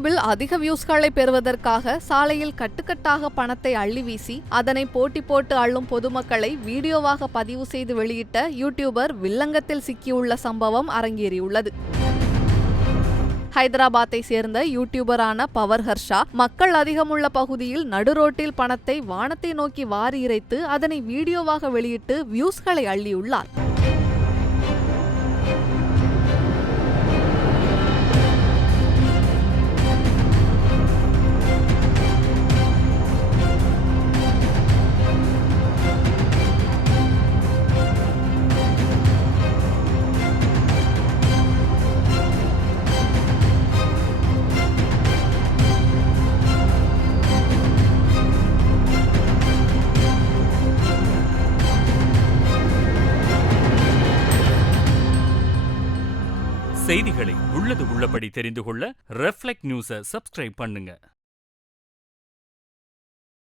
யூடியூபில் அதிக வியூஸ்களை பெறுவதற்காக சாலையில் கட்டுக்கட்டாக பணத்தை அள்ளி வீசி அதனை போட்டி போட்டு அள்ளும் பொதுமக்களை வீடியோவாக பதிவு செய்து வெளியிட்ட யூடியூபர் வில்லங்கத்தில் சிக்கியுள்ள சம்பவம் அரங்கேறியுள்ளது. ஹைதராபாத்தை சேர்ந்த யூடியூபரான பவர் ஹர்ஷா மக்கள் அதிகமுள்ள பகுதியில் நடுரோட்டில் பணத்தை வானத்தை நோக்கி வாரி இறைத்து அதனை வீடியோவாக வெளியிட்டு வியூஸ்களை அள்ளியுள்ளார். செய்திகளை உள்ளது உள்ளபடி தெரிந்து கொள்ள ரெஃப்ளெக்ட் நியூஸை சப்ஸ்கிரைப் பண்ணுங்க.